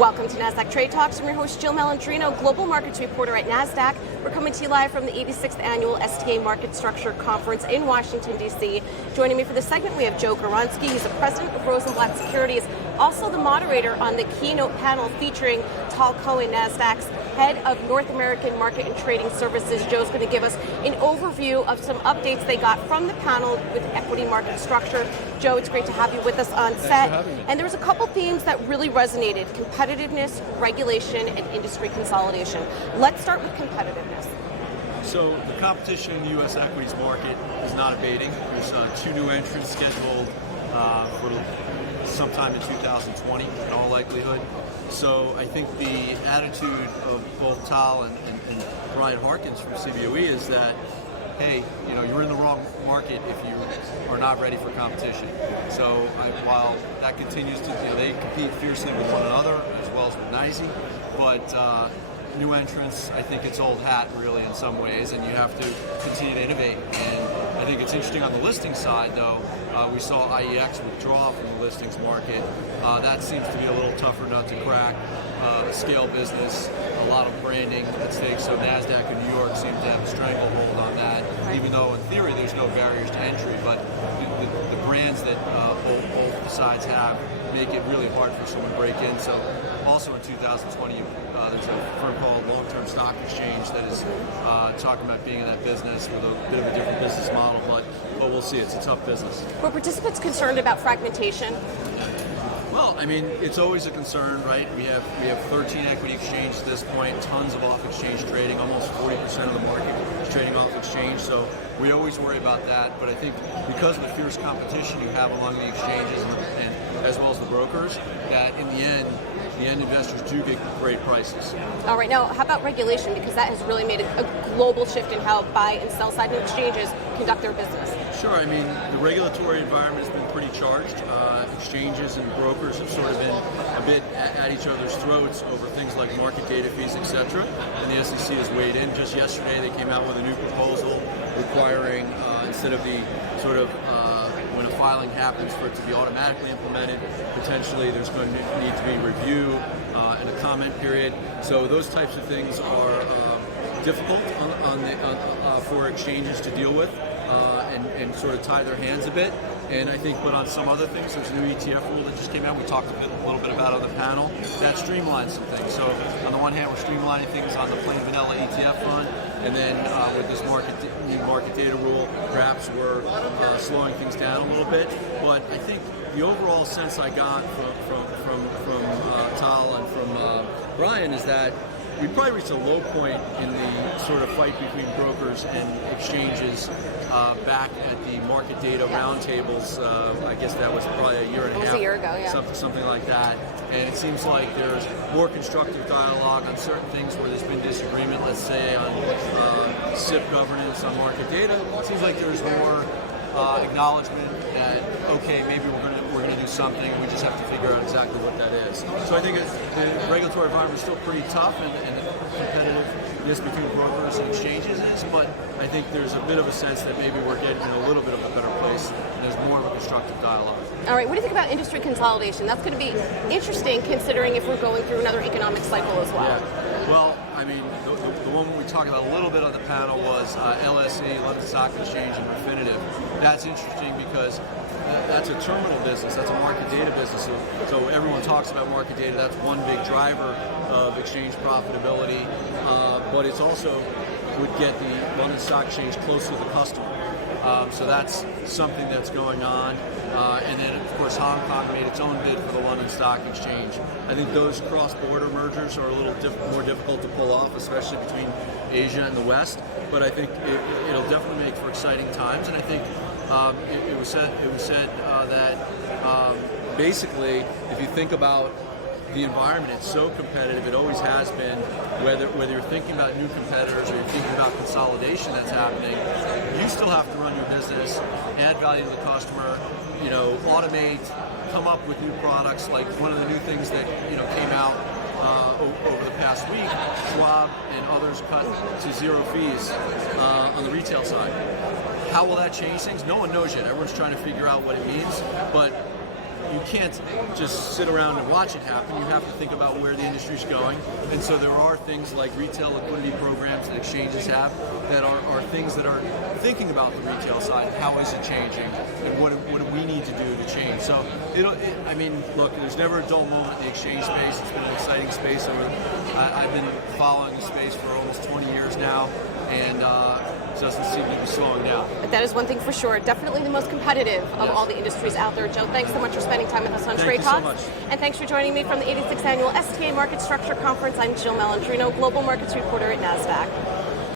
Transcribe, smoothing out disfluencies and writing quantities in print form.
Welcome to NASDAQ Trade Talks. I'm your host, Jill Malandrino, Global Markets Reporter at NASDAQ. We're coming to you live from the 86th Annual STA Market Structure Conference in Washington, D.C. Joining me for this segment, we have Joe Goronsky. He's the president of Rosenblatt Securities, also the moderator on the keynote panel featuring Tal Cohen, NASDAQ's head of North American Market and Trading Services. Joe's going to give us an overview of some updates they got from the panel with equity market structure. Joe, it's great to have you with us on set. Thanks for having me. And there was a couple themes that really resonated: competitiveness, regulation, and industry consolidation. Let's start with competitiveness. So the competition in the U.S. equities market is not abating. There's two new entrants scheduled for sometime in 2020 in all likelihood. So I think the attitude of both Tal and Brian Harkins from CBOE is that, hey, you're in the wrong market if you are not ready for competition. So while that continues to, they compete fiercely with one another as well as with NYSE, but new entrants, I think it's old hat really in some ways, and you have to continue to innovate. And I think it's interesting on the listing side though, we saw IEX withdraw from the listings market. That seems to be a little tougher nut to crack. A scale business, a lot of branding at stake, so NASDAQ and New York seem to have a stranglehold on that, even though in theory there's no barriers to entry, but the brands that both sides have make it really hard for someone to break in. So also in 2020, there's a firm called Long-Term Stock Exchange that is talking about being in that business with a bit of a different business model, but we'll see. It's a tough business. Were participants concerned about fragmentation? Well, I mean, it's always a concern, right? We have 13 equity exchanges at this point, tons of off-exchange trading, almost 40% of the market is trading off-exchange, so we always worry about that. But I think because of the fierce competition you have among the exchanges and as well as the brokers, that in the end investors do get great prices. All right, now how about regulation? Because that has really made a global shift in how buy and sell side exchanges conduct their business. Sure, I mean, the regulatory environment has been pretty charged. Exchanges and brokers have sort of been a bit at each other's throats over things like market data fees, etc. And the SEC has weighed in. Just yesterday, they came out with a new proposal requiring, instead of the sort of when a filing happens for it to be automatically implemented, potentially there's going to need to be review and a comment period. So those types of things are difficult for exchanges to deal with and sort of tie their hands a bit. And I think, but on some other things, there's a new ETF rule that just came out. We talked a little bit about on the panel. That streamlines some things. So on the one hand, we're streamlining things on the plain vanilla ETF fund, and then with this new market data rule, perhaps we're slowing things down a little bit. But I think the overall sense I got from Tal and from Brian is that we probably reached a low point in the sort of fight between brokers and exchanges back at the market data roundtables. I guess that was probably a year and a half. It was a year ago, yeah. Something like that. And it seems like there's more constructive dialogue on certain things where there's been disagreement, let's say on SIP governance, on market data. It seems like there's more acknowledgement that, okay, maybe we're going to do something, we just have to figure out exactly what that is. So I think the regulatory environment is still pretty tough, and the competitiveness between brokers and exchanges is, but I think there's a bit of a sense that maybe we're getting in a little bit of a better place, and there's more of a constructive dialogue. All right, what do you think about industry consolidation? That's going to be interesting considering if we're going through another economic cycle as well. Yeah. Well, I mean, the one we talked about a little bit on the panel was LSE, London Stock Exchange, and Refinitiv. That's interesting because that's a terminal business, that's a market data business. So everyone talks about market data, that's one big driver of exchange profitability, but it's also would get the London Stock Exchange closer to the customer. So that's something that's going on. And then, of course, Hong Kong made its own bid for the London Stock Exchange. I think those cross-border mergers are a little more difficult to pull off, especially between Asia and the West. But I think it'll definitely make for exciting times. And I think it was said that basically, if you think about the environment, it's so competitive, it always has been, whether you're thinking about new competitors or you're thinking about consolidation that's happening, you still have to run your business, add value to the customer, automate, come up with new products. Like one of the new things that came out over the past week, Schwab and others cut to zero fees on the retail side. How will that change things? No one knows yet. Everyone's trying to figure out what it means, but you can't just sit around and watch it happen. You have to think about where the industry's going. And so there are things like retail liquidity programs that exchanges have that are things that are thinking about the retail side. How is it changing? And what do we need to do to change? So, I mean, look, there's never a dull moment in the exchange space. It's been an exciting space. I've been following the space for almost 20 years now, and it doesn't seem to be slowing down. That is one thing for sure. Definitely the most competitive of all the industries out there. Joe, thanks so much for spending time with us on Trade Talks. Thank you so much. And thanks for joining me from the 86th Annual STA Market Structure Conference. I'm Jill Malandrino, Global Markets Reporter at NASDAQ.